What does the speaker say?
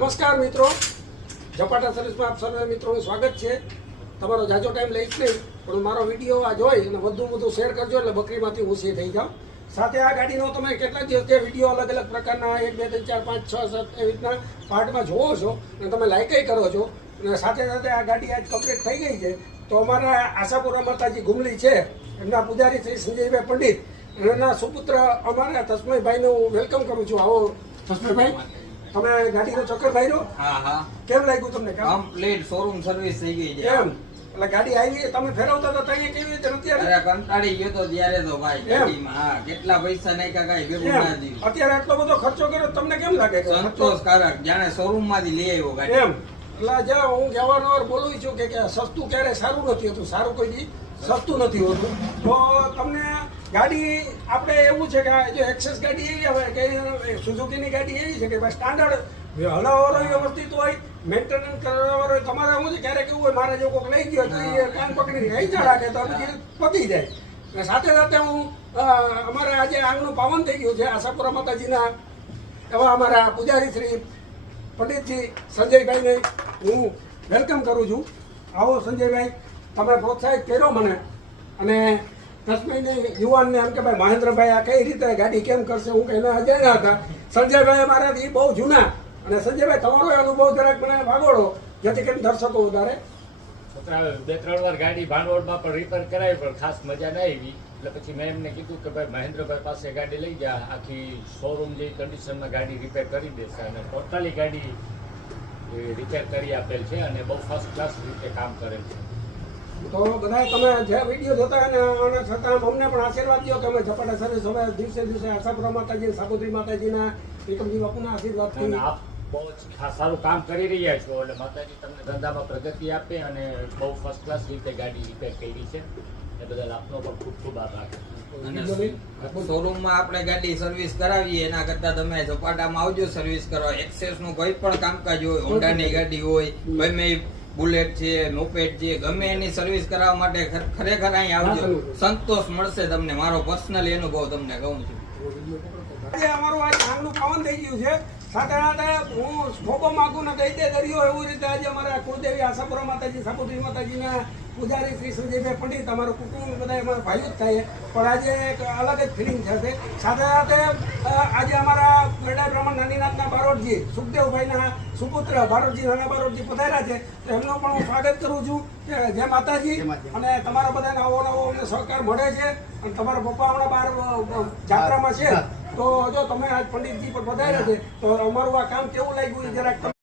નમસ્કાર મિત્રો, ઝપાટા સર્વિસમાં આપ સર્વે મિત્રોનું સ્વાગત છે. તમારો જાજો ટાઈમ લઈશ નહીં, પણ મારો વિડીયો આ જોઈ અને વધુ શેર કરજો એટલે બકરીમાંથી ઓછી થઈ જાઓ. સાથે આ ગાડીનો તમે કેટલા દિવસથી વિડીયો અલગ અલગ પ્રકારના 1, 2, 3, 4, 5, 6, 7 એવી રીતના પાર્ટમાં જોવો છો અને તમે લાઈકઈ કરો છો. અને સાથે સાથે આ ગાડી આજ કમ્પ્લીટ થઈ ગઈ છે. તો અમારા આશાપુરા માતાજી ગુમલી છે, એમના પૂજારી શ્રી સંજયભાઈ પંડિત અને એના સુપુત્ર અમારા તસ્મયભાઈને હું વેલકમ કરું છું. આવો તસ્મયભાઈ, તમે ગાડીનો ચક્કર માર્યો? હા. કેમ લાગ્યું તમને? કમ્પ્લીટ શોરૂમ સર્વિસ થઈ ગઈ છે. એમ એટલે ગાડી આવી તમે ફેરવતા હતા ત્યાં કેવી રીતે નથી? અરે કંટાળી ગયો તો ત્યારે તો ભાઈ ગાડીમાં. હા, કેટલા પૈસા નાખ્યા કાઈ ભેગું ના થયું. અત્યારે આટલો બધો ખર્ચો કર્યો તમને કેમ લાગે? સંતોષકારક, જાણે શોરૂમ માંથી લઈ આવ્યો ગાડી. એમ એટલે જે હું કહેવાનો બોલું છું કે સસ્તું ક્યારે સારું નથી હોતું, સારું કોઈ દી સસ્તું નથી હોતું. તો તમને ગાડી આપણે એવું છે કે જો એક્સેસ ગાડી એવી આવે કે સુઝુકીની ગાડી એવી છે કે ભાઈ સ્ટાન્ડર્ડ હલાવવાનો વ્યવસ્થિત હોય, મેન્ટેનન્સ કરવાનો હોય. તમારે શું છે ક્યારેક એવું હોય મારે જો કોઈક લઈ ગયો તો એ કાન પકડી રહી ચડા કે તો પતી જાય. અને સાથે સાથે હું અમારે આજે આંગણું પાવન થઈ ગયું છે આશાપુરા માતાજીના એવા અમારા પૂજારી શ્રી પંડિતજી સંજયભાઈને હું વેલકમ કરું છું. આવો સંજયભાઈ, તમે પ્રોત્સાહિત કર્યો મને અને તસ્મયને યુવાનને એમ કે ભાઈ મહેન્દ્રભાઈ આ કઈ રીતે ગાડી કેમ કરશે, હું કહીને અજાણ્યા હતા. સંજયભાઈ અમારાથી બહુ જૂના, અને સંજયભાઈ તમારો અનુભવ જરાક મને વાગોડો જેથી કરીને દર્શકો વધારે. 2-3 વાર ગાડી ભાંડવડમાં પણ રિપેર કરાવી પણ ખાસ મજા ના આવી. એટલે પછી મેં એમને કીધું કે ભાઈ મહેન્દ્રભાઈ પાસે ગાડી લઈ જા, આખી શોરૂમ જેવી કન્ડિશનમાં ગાડી રિપેર કરી દેશે અને ટોટલી ગાડી રિપેર કરી આપેલ છે અને બહુ ફર્સ્ટ ક્લાસ રીતે કામ કરેલ છે. તો બધા તમે જે વિડીયો જોતા અને આના છતાં અમને પણ આશીર્વાદ દો કે અમે ઝપાટા સર્વિસ હવે દિવસે આશાપુરા માતાજી, સાપુત્રી માતાજીના, વિક્રમજી બાપુના આશીર્વાદથી આપ બહુ સારું કામ કરી રહ્યા છો એટલે માતાજી તમને ધંધામાં પ્રગતિ આપે અને બહુ ફર્સ્ટ ક્લાસ રીતે ગાડી રિપેર કરી છે એ બદલ આપનો પણ ખૂબ ખૂબ આભાર. શોરૂમમાં આપણે ગાડી સર્વિસ કરાવીએ એના કરતા તમે ઝપાટામાં આવજો સર્વિસ કરવા. એક્સેસ નું કોઈ પણ કામકાજ હોય, હોન્ડાની ગાડી હોય, ગમે બુલેટ છે, મોપેડ છે, ગમે એની સર્વિસ કરાવવા માટે ખરેખર અહીં આવજો, સંતોષ મળશે તમને. મારો પર્સનલી અનુભવ તમને કહું છું. આજે અમારું આ આંગણું પાવન થઈ ગયું છે. સાથે સાથે હું સ્કોપો માગું ને દઈ દે દરિયો એવી રીતે આજે અમારા કુળદેવી આશાપુરા માતાજી, સાપુત્રી માતાજીના પૂજારી શ્રી સંજયભાઈ પંડિત, અમારું કુટુંબ બધા અમારા ભાઈઓ જ થાય, પણ આજે એક અલગ જ ફિલિંગ થશે. સાથે સાથે આજે અમારા ગરડા બ્રાહ્મણ નાનીનાથના બારોટજી, સુખદેવભાઈના સુપુત્ર બારોટજી, નાના બારોટજી પધાર્યા છે. તો એમનું પણ હું સ્વાગત કરું છું. જય માતાજી. અને તમારા બધાને આવો નવો અમને સહકાર મળે છે. અને તમારા પપ્પા હમણાં બહાર જાત્રામાં છે, તો જો તમે આજ પંડિતજી પર પધાર્યા છે તો અમારું આ કામ કેવું લાગ્યું જરાક